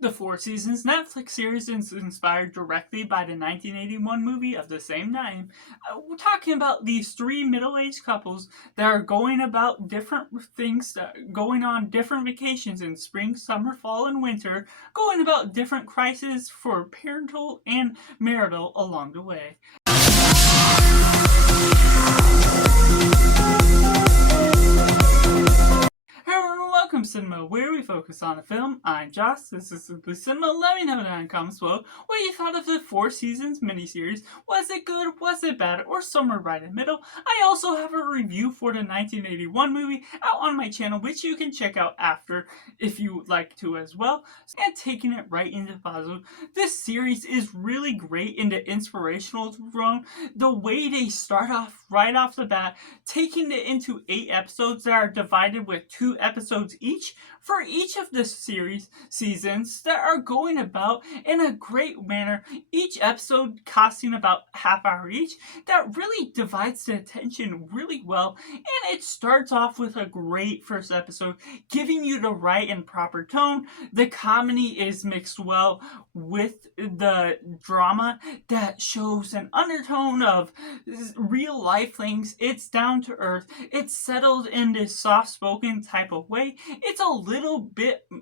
The Four Seasons Netflix series is inspired directly by the 1981 movie of the same name. We're talking about these three middle-aged couples that are going about different things, going on different vacations in spring, summer, fall, and winter, going about different crises for parental and marital along the way. Hello and welcome to Cinema, where we focus on a film. I'm Josh, this is Simply Cinema. Let me know down in the comments below what you thought of the Four Seasons miniseries. Was it good, was it bad, or somewhere right in the middle? I also have a review for the 1981 movie out on my channel, which you can check out after if you would like to as well. And taking it right into positive, this series is really great in the inspirational zone. The way they start off right off the bat, taking it into 8 episodes that are divided with 2 episodes each for each of the seasons that are going about in a great manner, each episode costing about half hour each, that really divides the attention really well. And it starts off with a great first episode, giving you the right and proper tone. The comedy is mixed well with the drama that shows an undertone of real life things. It's down to earth. It's settled in this soft spoken type of way. It's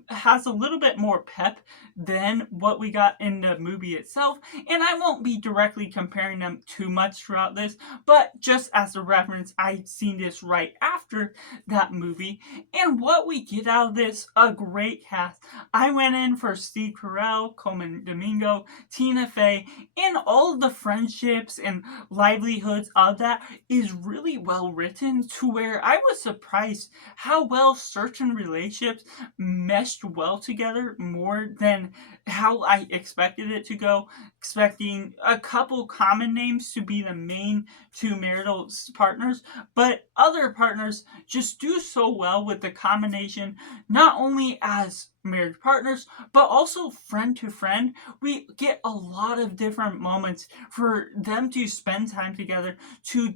has a little bit more pep than what we got in the movie itself. And I won't be directly comparing them too much throughout this, but just as a reference, I've seen this right after that movie. And what we get out of this, a great cast. I went in for Steve Carell, Coleman Domingo, Tina Fey, and all of the friendships and livelihoods of that is really well written, to where I was surprised how well certain relationships meshed well together, more than how I expected it to go. Expecting a couple common names to be the main two marital partners, but other partners just do so well with the combination, not only as marriage partners, but also friend to friend. We get a lot of different moments for them to spend time together, to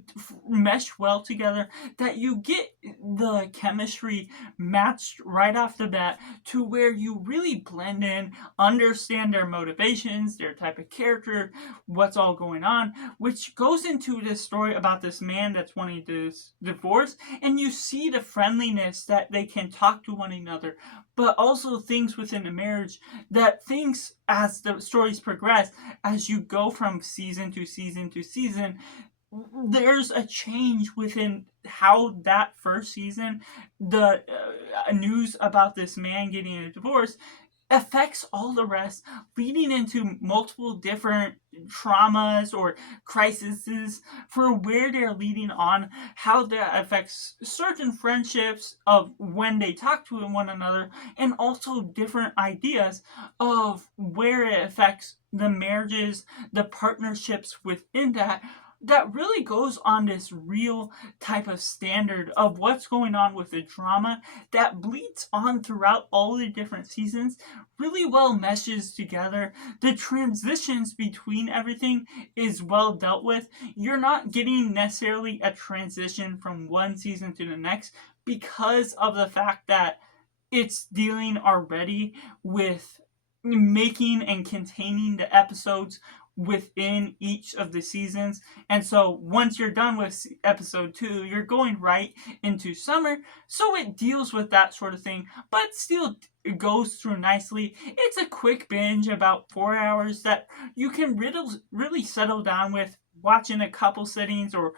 mesh well together, that you get the chemistry matched right off the bat, to where you really blend in, understand their motivations, their type of character, what's all going on, which goes into this story about this man that's wanting to divorce, and you see the friendliness that they can talk to one another, but also things within the marriage, that things as the stories progress, as you go from season to season to season, there's a change within how that first season, the news about this man getting a divorce, affects all the rest, leading into multiple different traumas or crises for where they're leading on, how that affects certain friendships of when they talk to one another, and also different ideas of where it affects the marriages, the partnerships within that. That really goes on this real type of standard of what's going on with the drama that bleeds on throughout all the different seasons, really well meshes together. The transitions between everything is well dealt with. You're not getting necessarily a transition from one season to the next, because of the fact that it's dealing already with making and containing the episodes within each of the seasons. And so once you're done with episode 2, you're going right into summer, so it deals with that sort of thing, but still it goes through nicely. It's a quick binge, about 4 hours, that you can really settle down with, watching a couple sittings or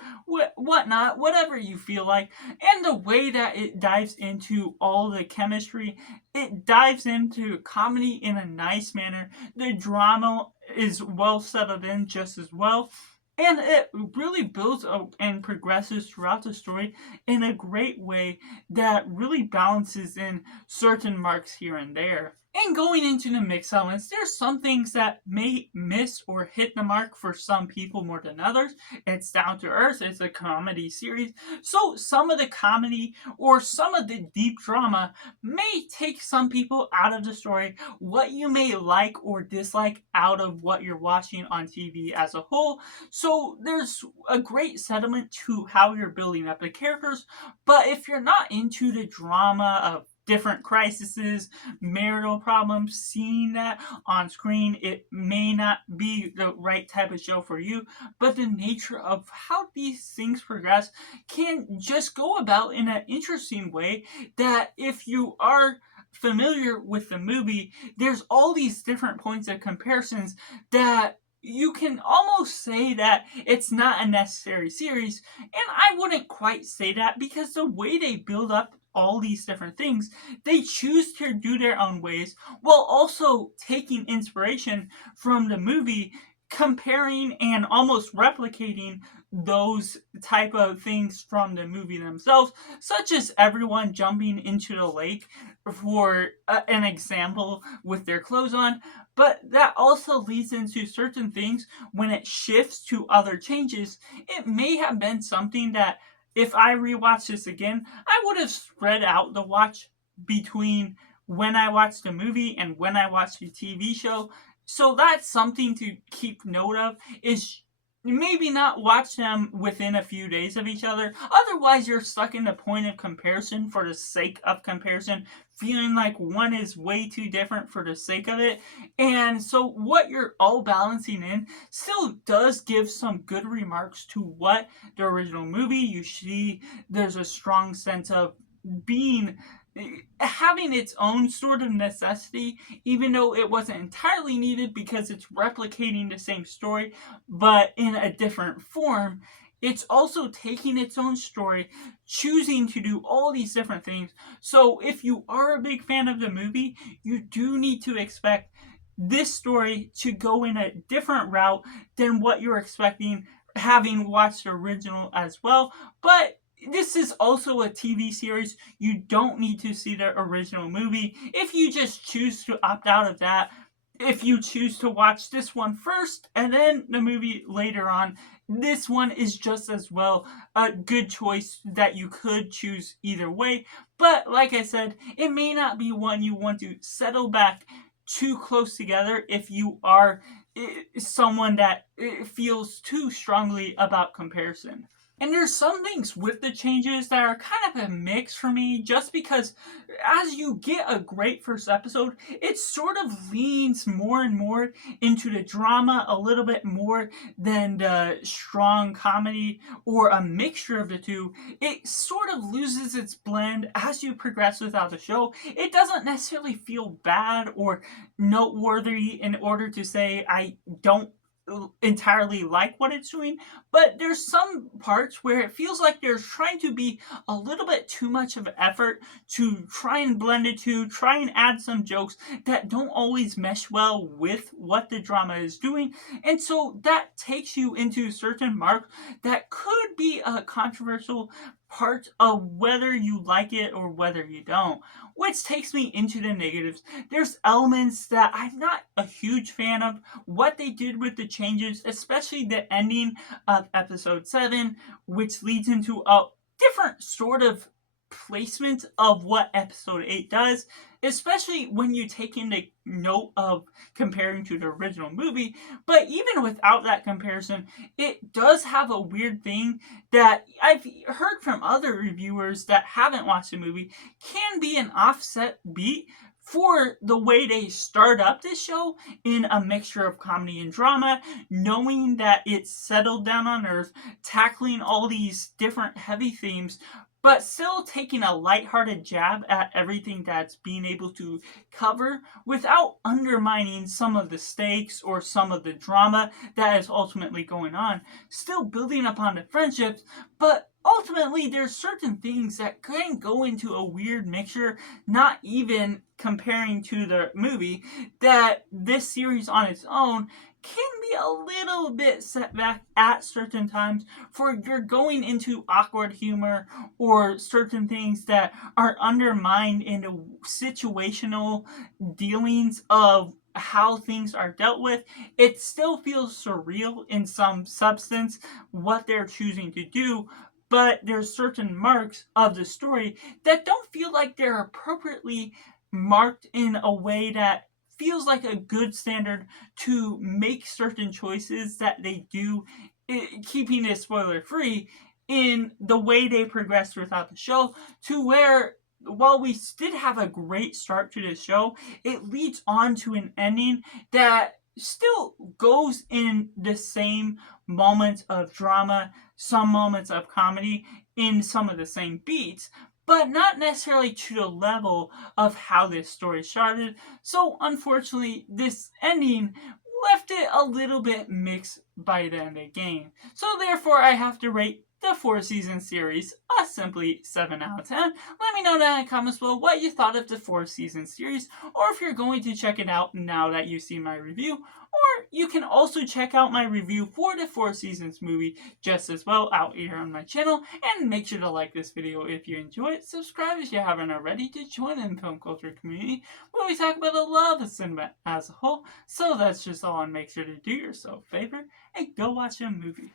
whatnot, whatever you feel like. And the way that it dives into all the chemistry, it dives into comedy in a nice manner. The drama is well settled in just as well. And it really builds up and progresses throughout the story in a great way that really balances in certain marks here and there. And going into the mix elements, there's some things that may miss or hit the mark for some people more than others. It's down to earth, it's a comedy series, so some of the comedy or some of the deep drama may take some people out of the story, what you may like or dislike out of what you're watching on TV as a whole. So there's a great settlement to how you're building up the characters, but if you're not into the drama of different crises, marital problems, seeing that on screen, it may not be the right type of show for you, but the nature of how these things progress can just go about in an interesting way that if you are familiar with the movie, there's all these different points of comparisons that you can almost say that it's not a necessary series, and I wouldn't quite say that because the way they build up all these different things, they choose to do their own ways while also taking inspiration from the movie, comparing and almost replicating those type of things from the movie themselves, such as everyone jumping into the lake for an example with their clothes on. But that also leads into certain things when it shifts to other changes. It may have been something that if I rewatch this again, I would have spread out the watch between when I watched the movie and when I watched the TV show. So that's something to keep note of, is maybe not watch them within a few days of each other. Otherwise, you're stuck in the point of comparison for the sake of comparison, feeling like one is way too different for the sake of it. And so what you're all balancing in still does give some good remarks to what the original movie. You see there's a strong sense of being having its own sort of necessity, even though it wasn't entirely needed because it's replicating the same story but in a different form. It's also taking its own story, choosing to do all these different things. So if you are a big fan of the movie, you do need to expect this story to go in a different route than what you're expecting having watched the original as well. But this is also a TV series. You don't need to see the original movie. If you just choose to opt out of that, if you choose to watch this one first and then the movie later on, this one is just as well a good choice that you could choose either way. But like I said, it may not be one you want to settle back too close together if you are someone that feels too strongly about comparison. And there's some things with the changes that are kind of a mix for me, just because as you get a great first episode, it sort of leans more and more into the drama a little bit more than the strong comedy or a mixture of the two. It sort of loses its blend as you progress without the show. It doesn't necessarily feel bad or noteworthy in order to say I don't entirely like what it's doing, but there's some parts where it feels like there's trying to be a little bit too much of an effort to try and blend it, to try and add some jokes that don't always mesh well with what the drama is doing. And so that takes you into certain marks that could be a controversial part of whether you like it or whether you don't, which takes me into the negatives. There's elements that I'm not a huge fan of. What they did with the changes, especially the ending of episode 7, which leads into a different sort of placement of what episode 8 does, especially when you take into note of comparing to the original movie. But even without that comparison, it does have a weird thing that I've heard from other reviewers that haven't watched the movie can be an offset beat for the way they start up this show in a mixture of comedy and drama, knowing that it's settled down on Earth, tackling all these different heavy themes, but still taking a lighthearted jab at everything that's being able to cover without undermining some of the stakes or some of the drama that is ultimately going on. Still building upon the friendships, but ultimately there's certain things that can go into a weird mixture, not even comparing to the movie, that this series on its own can be a little bit set back at certain times for you're going into awkward humor or certain things that are undermined into situational dealings of how things are dealt with. It still feels surreal in some substance what they're choosing to do, but there's certain marks of the story that don't feel like they're appropriately marked in a way that feels like a good standard to make certain choices that they do, keeping it spoiler free, in the way they progress throughout the show, to where while we did have a great start to the show, it leads on to an ending that still goes in the same moments of drama, some moments of comedy, in some of the same beats, but not necessarily to the level of how this story started. So, unfortunately, this ending left it a little bit mixed by the end of the game. So, therefore, I have to rate the 4 season series a simply 7 out of 10. Let me know down in the comments below what you thought of the 4 season series, or if you're going to check it out now that you've seen my review. Or you can also check out my review for the 4 seasons movie just as well out here on my channel. And make sure to like this video if you enjoy it. Subscribe if you haven't already to join in the film culture community where we talk about the love of cinema as a whole. So that's just all, and make sure to do yourself a favor and go watch a movie.